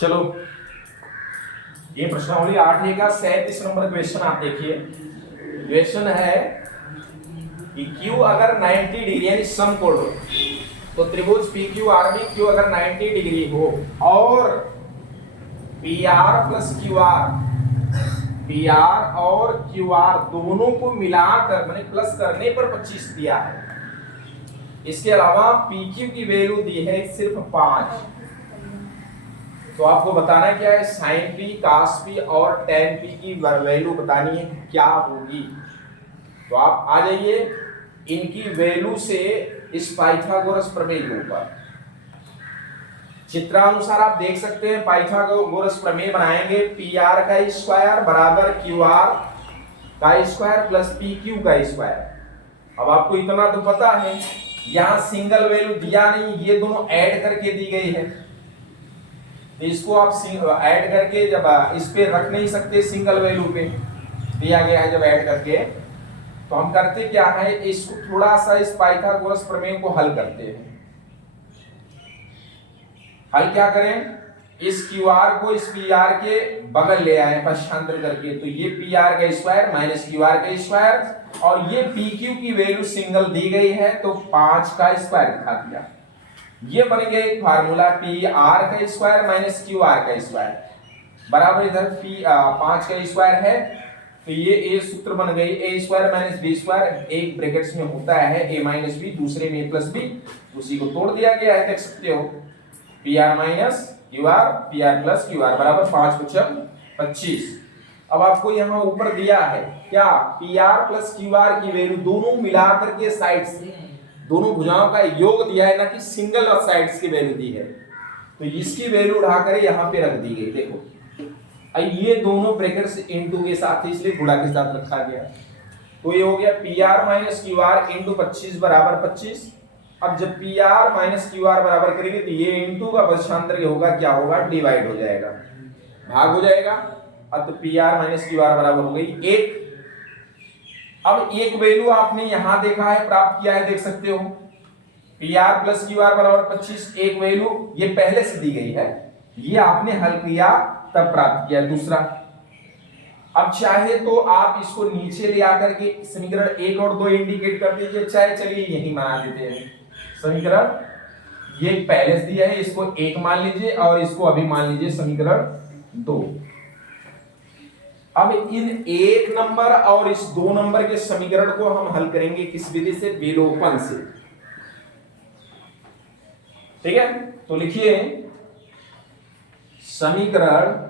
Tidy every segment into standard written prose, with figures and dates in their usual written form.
चलो ये प्रश्नावली 8 का 37 नंबर क्वेश्चन आप देखिए। क्वेश्चन है कि क्यू अगर 90 डिग्री यानी समकोण हो तो त्रिभुज पी क्यू आर में क्यू अगर 90 डिग्री हो और P R plus Q R, P R और क्यू आर दोनों को मिलाकर मैंने प्लस करने पर 25 दिया है। इसके अलावा पी क्यू की वैल्यू दी है सिर्फ 5। तो आपको बताना क्या है, साइन पी, कास पी और टेन पी की वैल्यू बतानी है क्या होगी। तो आप आ जाइए इनकी वैल्यू से इस पाइथागोरस प्रमेय के ऊपर चित्रानुसार आप देख सकते हैं। पाइथागोरस प्रमेय बनाएंगे, पी आर का स्क्वायर बराबर क्यू आर का स्क्वायर प्लस पी क्यू का स्क्वायर। अब आपको इतना तो पता है यहां सिंगल वैल्यू दिया नहीं, ये दोनों ऐड करके दी गई है। तो इसको आप ऐड करके जब इस पे रख नहीं सकते, सिंगल वैल्यू पे दिया गया है जब ऐड करके, तो हम करते क्या है, इसको थोड़ा सा इस पाइथागोरस प्रमेय को हल करते हैं। हल क्या करें, इस क्यू आर को इस पी आर के बगल ले आए पक्षांतर करके, तो ये पी आर का स्क्वायर माइनस क्यू आर का स्क्वायर और ये पी क्यू की वैल्यू सिंगल दी गई है तो 5 का स्क्वायर दिखा दिया। ये बन गया एक फार्मूला, पी आर का स्क्वायर माइनस क्यू आर का स्क्वायर बराबर इधर 5 का स्क्वायर है, तो ये ए सूत्र बन गई, ए स्क्वायर माइनस बी स्क्वायर, एक ब्रैकेट्स में होता है ए माइनस बी, दूसरे में ए प्लस बी, उसी को तोड़ दिया गया है, देख सकते हो। P R minus Q R, P R plus Q R बराबर 5 × 25। अब आपको यहाँ ऊपर दिया है क्या, P R plus Q R की वैल्यू दोनों मिलाकर के साइड से दोनों भुजाओं का योग दिया है ना कि सिंगल और साइड्स की वैल्यू दी है, तो इसकी वैल्यू उठाकर यहाँ पे रख दी गई। देखो ये दोनों ब्रैकेट्स इनटू के साथ इसलिए गुणा के साथ रखा गया, तो ये हो गया P R minus Q R into 25 बराबर 25। अब जब P R minus Q R बराबर करेंगे तो ये इंटू का पक्षांतर होगा क्या होगा, डिवाइड हो जाएगा, भाग हो जाएगा। अब तो P R minus Q R बराबर हो गई 1। अब एक वैल्यू आपने यहां देखा है, प्राप्त किया है, देख सकते हो P R plus Q R बराबर 25, एक वैल्यू ये पहले से दी गई है, ये आपने हल किया तब प्राप्त किया दूसरा। अब चाहे तो आप इसको नीचे ले आकर के समीकरण 1 और 2 इंडिकेट कर दीजिए, चाहे चलिए यही मान लेते हैं समीकरण, ये पहले से दिया है, इसको 1 मान लीजिए और इसको अभी मान लीजिए समीकरण 2। अब इन 1 नंबर और इस 2 नंबर के समीकरण को हम हल करेंगे किस विधि से, विलोपन से। ठीक है, तो लिखिए समीकरण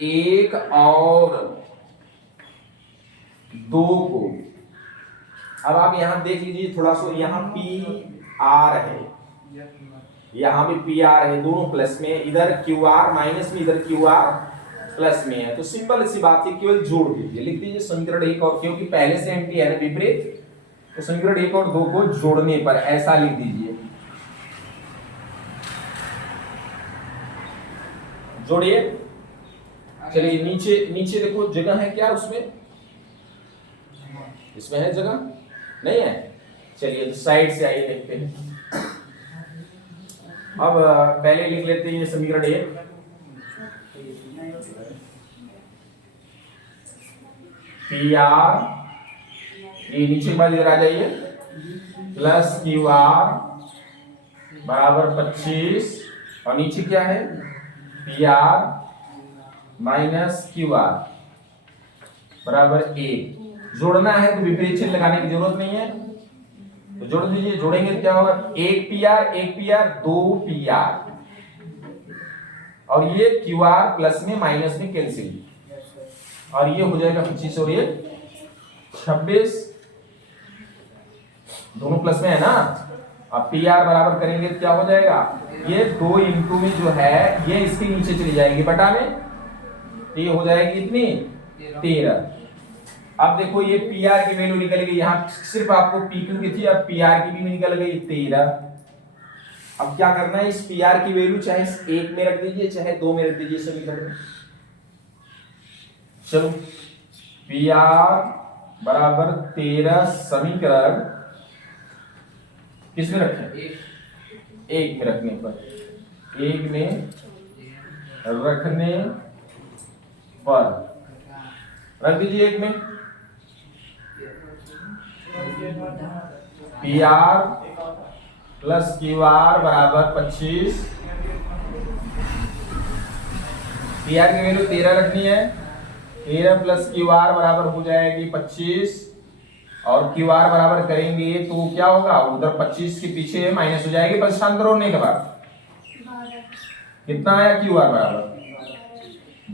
1 और 2 को, अब आप यहां देख लीजिए थोड़ा सा, यहां पी आर है, यहां भी पी आर है, दोनों प्लस में, इधर क्यू आर माइनस में, इधर क्यू आर प्लस में है, तो सिंपल सी बात है, केवल जोड़ दीजिए, लिख दीजिए समीकरण 1 और, क्योंकि पहले से एंटी है ना विपरीत, तो समीकरण 1 और 2 को जोड़ने पर ऐसा लिख दीजिए, जोड़िए। चलिए नीचे नीचे देखो जगह है क्या उसमें, इसमें है जगह नहीं है, चलिए तो साइड से आइए देखते हैं। अब पहले लिख लेते हैं समीकरण 1, पी आर, ये नीचे के बाद इधर आ जाइए, प्लस क्यू आर बराबर 25 और नीचे क्या है, P R minus Q R बराबर 1। जोड़ना है तो विपरीत चिन्ह लगाने की जरूरत नहीं है, तो जोड़ दीजिए, जोड़ेंगे तो क्या होगा, 1 पी आर 2 पी आर और ये क्यू आर प्लस में माइनस में कैंसिल, और ये हो जाएगा 25 और ये 26, दोनों प्लस में है ना। अब पी आर बराबर करेंगे तो क्या हो जाएगा, ये 2 इंटू में जो है ये इसके नीचे चली जाएगी बटा में, तो ये हो जाएगी इतनी 13। अब देखो ये पी आर की वैल्यू निकल गई, यहाँ सिर्फ आपको पी क्यू की थी, अब पी आर की भी निकल गई 13। अब क्या करना है, इस पी आर की वैल्यू चाहे 1 में रख दीजिए चाहे 2 में रख दीजिए समीकरण में। चलो पी आर बराबर 13 समीकरण किस में रखें, 1 में रखने पर, 1 में रखने पर रख दीजिए एक में P R plus Q R बराबर 25। पी आर की वैल्यू 13 रखनी है, 13 प्लस क्यू आर बराबर हो जाएगी 25 और क्यू आर बराबर करेंगे तो क्या होगा, उधर 25 के पीछे माइनस हो जाएगी पक्षांतर होने के बाद। कितना आया क्यू आर बराबर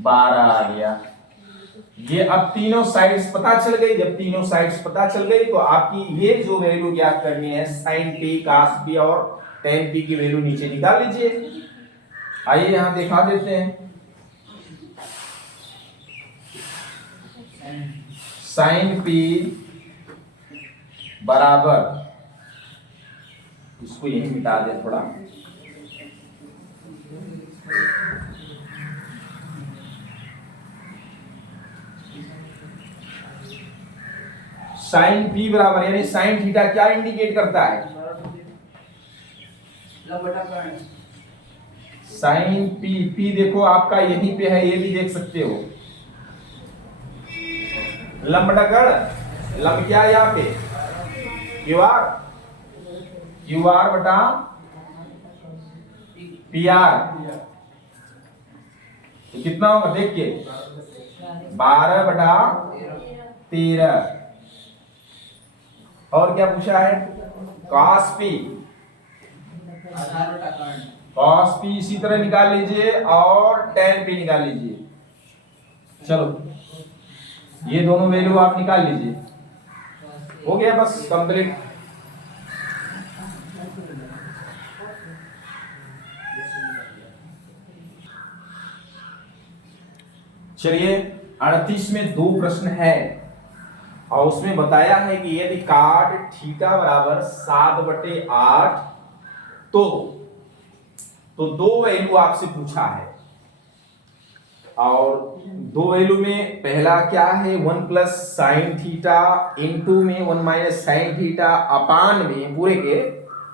12 आ गया। ये अब तीनों साइड्स पता चल गई। जब तीनों साइड्स पता चल गई तो आपकी ये जो वैल्यू ज्ञात करनी है साइन पी कॉस पी और टेन पी की वैल्यू नीचे निकाल लीजिए। आइए यहां दिखा देते हैं। साइन पी बराबर, इसको यही मिटा दे थोड़ा, साइन पी बराबर यानी साइन थीटा क्या इंडिकेट करता है, साइन पी। पी देखो आपका यहीं पे है, ये भी देख सकते हो। लंबडकण, लंब क्या है यहाँ पे क्यू आर, क्यू आर बटा पी आर, तो कितना होगा देखिए 12 बटा 13। और क्या पूछा है कॉस पी, कॉस पी इसी तरह निकाल लीजिए और टेन पी निकाल लीजिए। चलो ये दोनों वैल्यू आप निकाल लीजिए, हो गया बस कंप्लीट। चलिए 38 में दो प्रश्न है और उसमें बताया है कि यदि काट थीटा बराबर 7/8 तो दो वैल्यू आपसे पूछा है और दो वैल्यू में पहला क्या है 1 प्लस साइन थीटा इंटू में 1 माइनस साइन थीटा अपान में पूरे के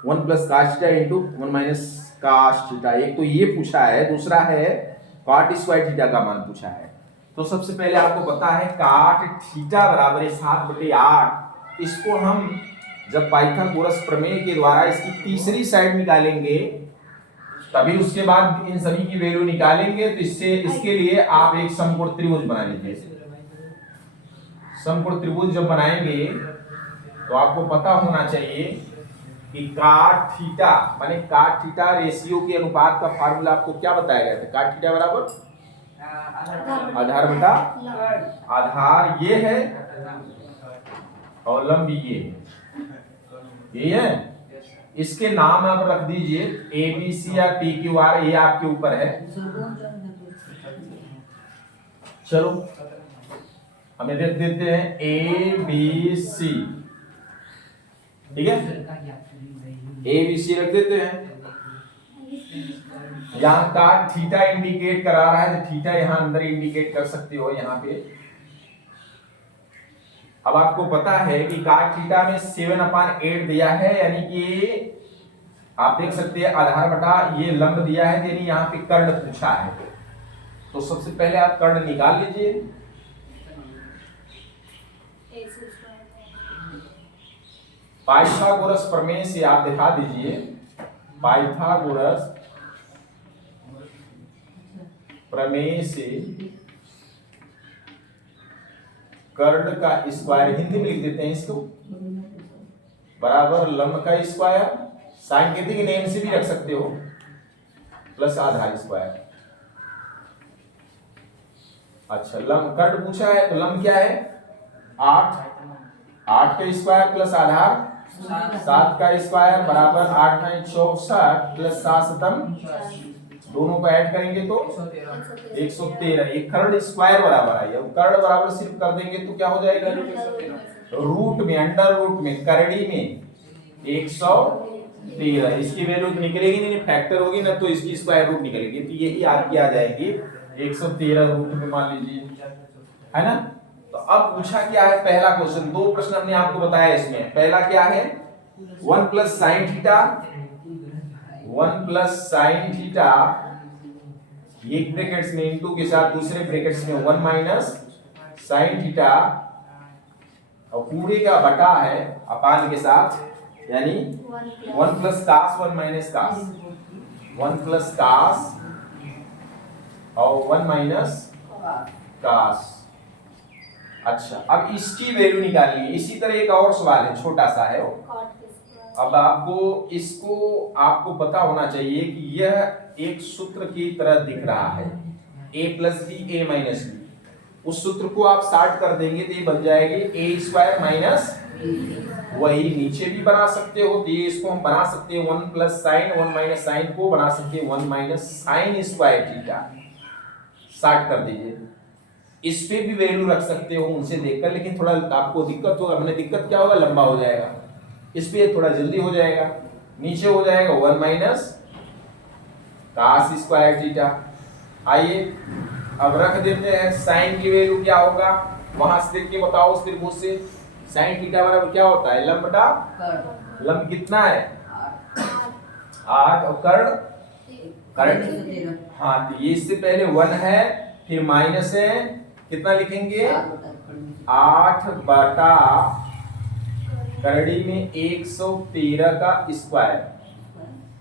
1 प्लस काश थीटा इंटू 1 माइनस काश थीटा। एक तो ये पूछा है, दूसरा है कॉट स्क्वायर थीटा का मान पूछा है। तो सबसे पहले आपको पता है काट थीटा बराबर 7/8, इसको हम जब पाइथागोरस प्रमेय के द्वारा इसकी तीसरी साइड निकालेंगे तभी उसके बाद इन सभी की वैल्यू निकालेंगे। तो इससे इसके लिए आप एक समकोण त्रिभुज बना लीजिए। समकोण त्रिभुज जब बनाएंगे तो आपको पता होना चाहिए कि काट थीटा माने काट थीटा रेशियो के अनुपात का फार्मूला आपको क्या बताया गया था, काट थीटा बराबर आधार बटा आधार, ये है और लंब ये है। इसके नाम आप रख दीजिए ए बी सी या पी क्यू आर, ये आपके ऊपर है। चलो हमें देख देते हैं ए बी सी, ठीक है ए बी सी रख देते हैं। यहाँ का थीटा इंडिकेट करा रहा है तो थीटा यहाँ अंदर इंडिकेट कर सकते हो यहाँ पे। अब आपको पता है कि काट थीटा में 7/8 दिया है, यानी कि आप देख सकते हैं आधार बटा ये लंब दिया है, यानी यहाँ पे कर्ण पूछा है। तो सबसे पहले आप कर्ण निकाल लीजिए। पाइथागोरस प्रमेय से आप दिखा दीजिए, पाइथागोरस प्रमेय से कर्ण का स्क्वायर, हिंदी में लिख देते हैं इसको, बराबर लंब का स्क्वायर, सांकेतिक नेम से भी रख सकते हो, प्लस आधार स्क्वायर। अच्छा लंब कर्ण पूछा है तो लंब क्या है 8, 8 का स्क्वायर प्लस आधार 7 का स्क्वायर बराबर 8 9 64 प्लस 7 7 दोनों को ऐड करेंगे तो 113। ये कर्ण स्क्वायर बराबर है, अब कर्ण बराबर सिर्फ कर देंगे तो क्या हो जाएगा रूट में, अंडर रूट में करड़ी में 113। इसकी वैल्यू निकलेगी नहीं, फैक्टर होगी ना तो इसकी स्क्वायर रूट निकलेगी, तो यही आपकी आ जाएगी 113 रूट में मान लीजिए, है ना। तो अब पूछा क्या है पहला क्वेश्चन, दो प्रश्न हमने आपको बताया इसमें। पहला क्या है 1 plus sine theta, 1 plus sine theta एक ब्रैकेट्स में इनटू के साथ दूसरे ब्रैकेट्स में 1 माइनस साइन थीटा और पूरे का बटा है अपान के साथ यानी 1 plus cos 1 minus cos 1 plus cos और 1 माइनस कास। अच्छा अब इसकी वैल्यू निकालनी है। इसी तरह एक और सवाल है, छोटा सा है वो। अब आपको पता होना चाहिए कि यह एक सूत्र की तरह दिख रहा है, a plus B A minus B. उस सूत्र को आप शॉर्ट कर देंगे तो ये बन जाएगी ए स्क्वायर माइनस, वही नीचे भी बना सकते हो तो ये इसको हम बना सकते हैं 1 प्लस साइन 1 माइनस साइन को बना सकते हैं 1 minus sine square theta. Short कर दीजिए। इस पे भी वैल्यू रख सकते हो उनसे देखकर, लेकिन थोड़ा आपको दिक्कत होगा। मैंने दिक्कत क्या होगा, लंबा हो जाएगा। इस पे थोड़ा जल्दी हो जाएगा। नीचे हो जाएगा 1 माइनस कास स्क्वायर थीटा। आइए अब रख देते हैं साइन की वैल्यू क्या होगा, वहां से देख के बताओ उस त्रिभुज से। साइन थीटा बराबर क्या होता है, लंब बटा लंब कितना है 8 और कर्ण हाँ तो ये इससे पहले 1 है फिर माइनस है, कितना लिखेंगे 8 बटा करड़ी में 113 का स्क्वायर,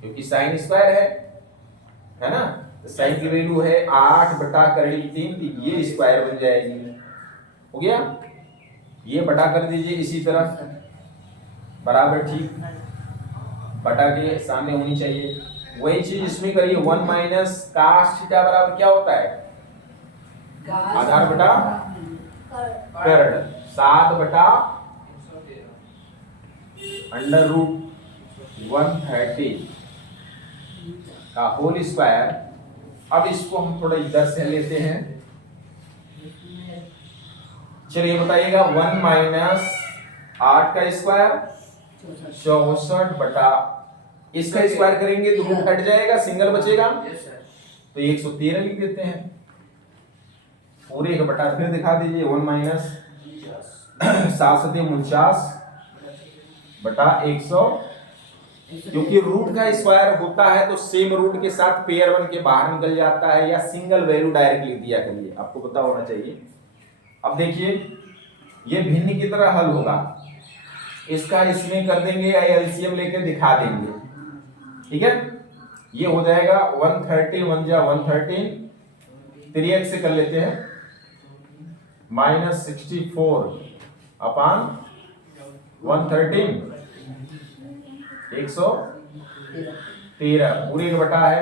क्योंकि साइन स्क्वायर है ना। तो साइन की वैल्यू है 8 बटा करड़ी 3, तो ये स्क्वायर बन जाएगी। हो गया, ये बटा कर दीजिए इसी तरह बराबर ठीक बटा के सामने होनी चाहिए। वही चीज इसमें करिए 1 माइनस कास थीटा बराबर क्या होता है, आधार बटा कर्ण 7 बटा अंडर रूट 130 का होल स्क्वायर। अब इसको हम थोड़ा इधर से लेते हैं। चलिए बताइएगा 1 माइनस 8 का स्क्वायर 64 बटा, इसका स्क्वायर करेंगे तो रूट हट जाएगा, सिंगल बचेगा तो 113 लिख देते हैं। पूरे का बटा फिर दिखा दीजिए 1 माइनस 749 बटा 100, क्योंकि रूट का स्क्वायर होता है तो सेम रूट के साथ पेयर बन के बाहर निकल जाता है, या सिंगल वैल्यू डायरेक्ट लिख दिया करिए, आपको पता होना चाहिए। अब देखिए ये भिन्न की तरह हल होगा, इसका इसमें कर देंगे या एलसीएम लेकर दिखा देंगे, ठीक है। ये हो जाएगा 130 1 जा 113, 3x से कर लेते हैं माइनस 64 अपान 113 113 पूरे का बटा है।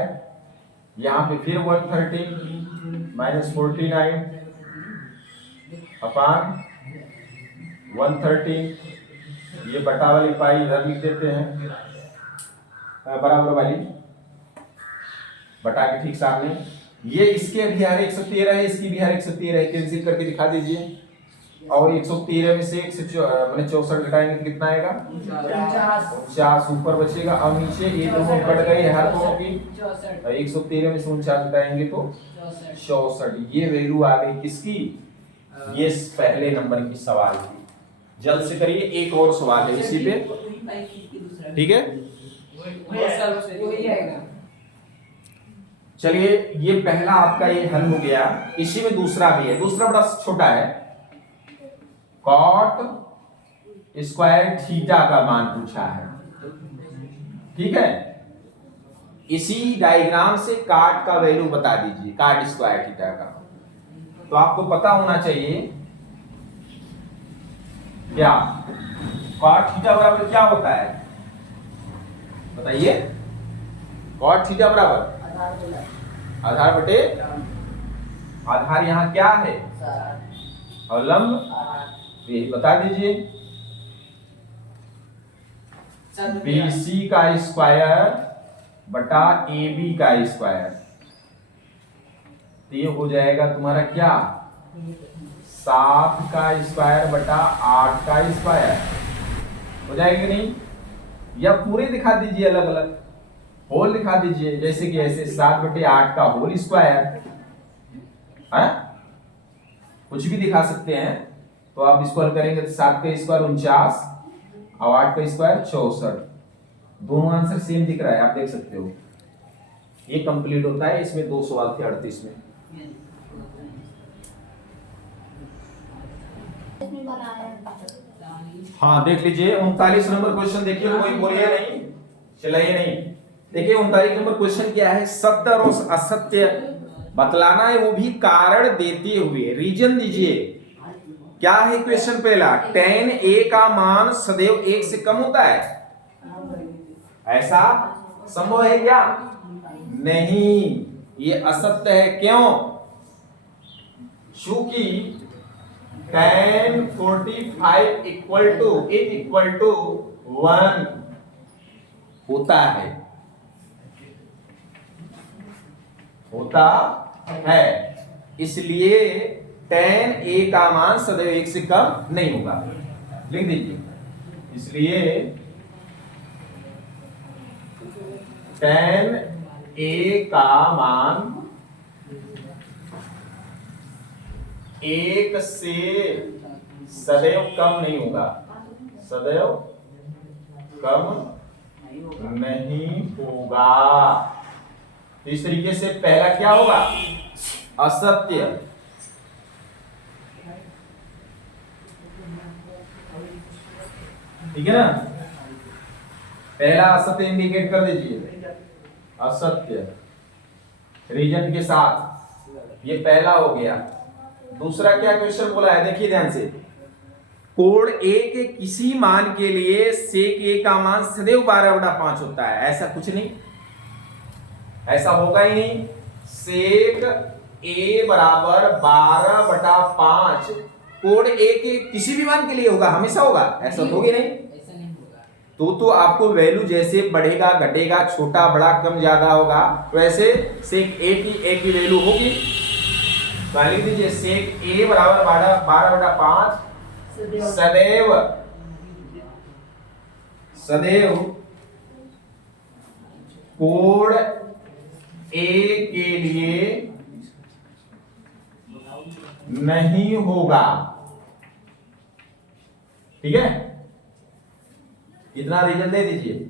यहाँ पे फिर 113 माइनस 49 अपान 113, ये बटा वाली पाई इधर लिख देते हैं, बराबर वाली बटा के ठीक सामने। ये इसके भी हर 113 है, इसकी भी हर 113 है, कैंसिल करके दिखा दीजिए। और 113 में से 64 घटाएंगे तो कितना आएगा 49 ऊपर बचेगा, और नीचे ये दोनों कट गए हर दोनों की, 113 में से 49 घटाएंगे तो 64। ये वैल्यू आ गई किसकी, ये पहले नंबर की सवाल की। जल्द से करिए, एक और सवाल है इसी पे, ठीक है। चलिए ये पहला आपका ये हल हो गया। इसी में दूसरा भी है, दूसरा बड़ा छोटा है। कॉट स्क्वायर थीटा का मान पूछा है, ठीक है। इसी डायग्राम से काट का वैल्यू बता दीजिए, काट स्क्वायर थीटा का। तो आपको पता होना चाहिए क्या कॉट थीटा बराबर क्या होता है, बताइए। कॉट थीटा बराबर आधार बटे आधार, यहाँ क्या है और लंब, यही बता दीजिए। BC का स्क्वायर बटा AB का स्क्वायर, तो ये हो जाएगा तुम्हारा क्या 7 का स्क्वायर बटा 8 का स्क्वायर, हो जाएगा कि नहीं। या पूरे दिखा दीजिए, अलग अलग होल दिखा दीजिए, जैसे कि ऐसे 7 बटे 8 का होल स्क्वायर है, कुछ भी दिखा सकते हैं। तो आप इसको हल करेंगे तो 7 का स्क्वायर 49 और 8 का स्क्वायर 64, दोनों आंसर सेम दिख रहा है, आप देख सकते हो। ये कंप्लीट होता है। इसमें 2 सवाल थे 38 में। हाँ देख लीजिए 39 नंबर क्वेश्चन देखिए, कोई बोलिए नहीं, चलाइए नहीं। देखिए 39 नंबर क्वेश्चन क्या है, सत्य और असत्य बतलाना है, वो भी कारण देते हुए। रीजन दीजिए। क्या है क्वेश्चन पहला, tan a का मान सदैव 1 से कम होता है, ऐसा संभव है क्या? नहीं, ये असत्य है। क्यों? चूंकि tan 45 इक्वल टू 1 होता है, इसलिए tan a का मान सदैव 1 से कम नहीं होगा। लिख दीजिए, इसलिए tan a का मान 1 से सदैव कम नहीं होगा, सदैव कम नहीं होगा। तो इस तरीके से पहला क्या होगा, असत्य। ठीक है ना, पहला असत्य इंडिकेट कर दीजिए, असत्य रीजन के साथ। ये पहला हो गया। दूसरा क्या क्वेश्चन बोला है, देखिए ध्यान से, कोण a के किसी मान के लिए sec a का मान सदैव 12/5 होता है, ऐसा कुछ नहीं, ऐसा होगा ही नहीं। sec a बराबर 12/5 कोण a के किसी भी मान के लिए होगा, हमेशा होगा, ऐसा तो होगी नहीं। तो आपको वैल्यू जैसे बढ़ेगा घटेगा, छोटा बड़ा कम ज्यादा होगा, वैसे sec a की वैल्यू होगी। तो लिख दीजिए sec a बराबर 12/5 सदैव कोण a के लिए नहीं होगा। ठीक है, इतना रीजन दे दीजिए,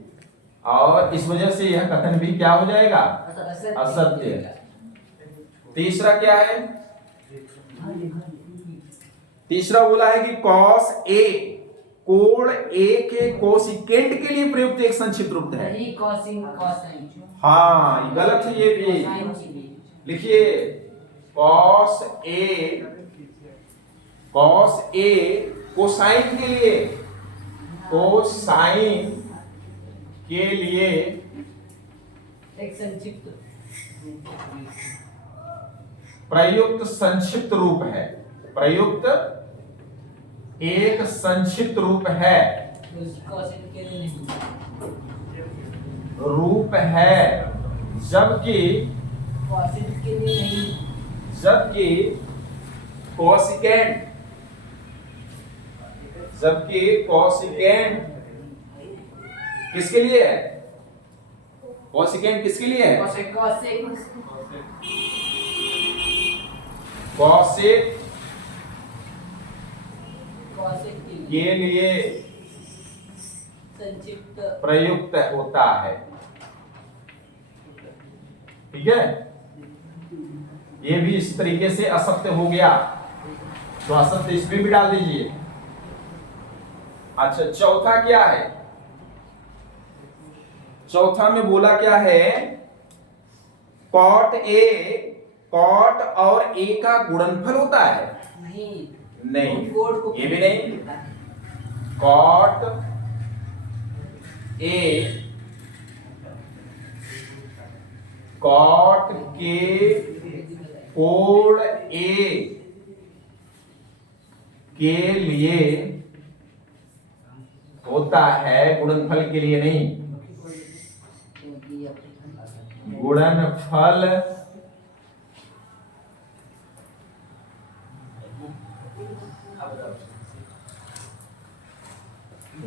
और इस वजह से यह कथन भी क्या हो जाएगा, असत्य। तीसरा क्या है, तीसरा बोला है कि cos a कोण a के कोसिकेंट के लिए प्रयुक्त एक संक्षिप्त रूप है। हाँ गलत है ये भी, लिखिए cos a कोसाइन के लिए, कोसाइन के लिए एक संक्षिप्त प्रयुक्त संक्षिप्त रूप है, प्रयुक्त एक संक्षिप्त रूप है, रूप है, जबकि कोसिकेंट किसके लिए है, कोसिकेंट किसके लिए है, कोसेक के लिए संक्षिप्त प्रयुक्त होता है। ठीक है, ये भी इस तरीके से असत्य हो गया, तो असत्य इसमें भी डाल दीजिए। अच्छा चौथा क्या है, चौथा में बोला क्या है, cot और a का गुणनफल होता है, नहीं ये भी नहीं, cot के कोण a के लिए होता है, गुणनफल के लिए नहीं। गुणनफल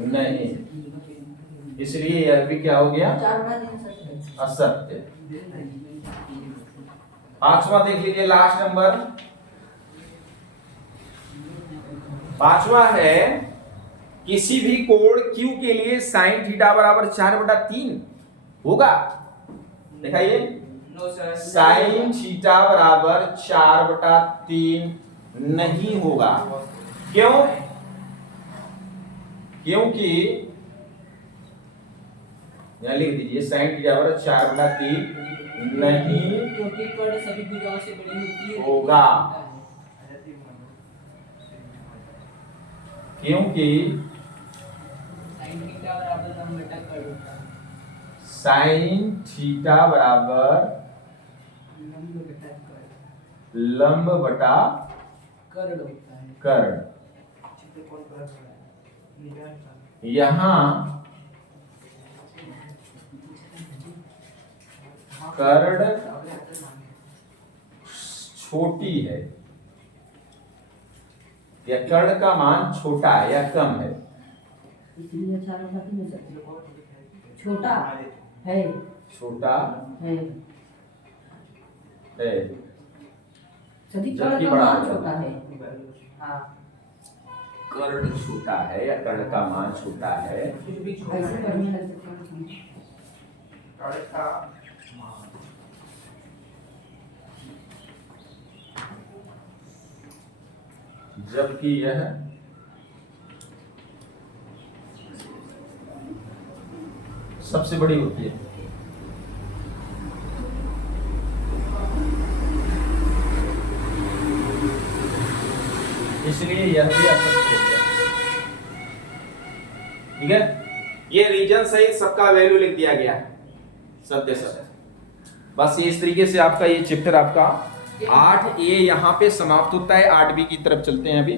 नहीं, इसलिए यह भी क्या हो गया, असत्य। पांचवा देख लीजिए, लास्ट नंबर पांचवा है, किसी भी कोण Q के लिए sin थीटा बराबर 4/3 होगा। दिखाइए नो सर। साइन थीटा बराबर 4/3 नहीं होगा। क्यों? क्योंकि यहाँ लिख दीजिए साइन थीटा बराबर 4/3 नहीं क्योंकि कर्ण सभी भुजाओं से बड़ी होती है। होगा। क्योंकि साइन थीटा बराबर लंब बटा कर्ण होता है। साइन थीटा बराबर लंब बटा कर्ण होता है। कर्ण। यहाँ कर्ण छोटी है या कर्ण का मान छोटा है या कम है? छोटा है। छोटा है। है सभी जबकि कर्ण का बड़ा मान है। छोटा है। हाँ। कर्ण छोटा है या कर्ण का मान छोटा है? ऐसे बढ़िया लगता है। जबकि यह सबसे बड़ी होती है। इसलिए यह भी असत्य हो गया। ठीक है, ये रीजन सहित सबका वैल्यू लिख दिया गया है, सत्य सत्य। बस ये इस तरीके से आपका ये चैप्टर आपका 8A यहाँ पे समाप्त होता है। 8B की तरफ चलते हैं अभी।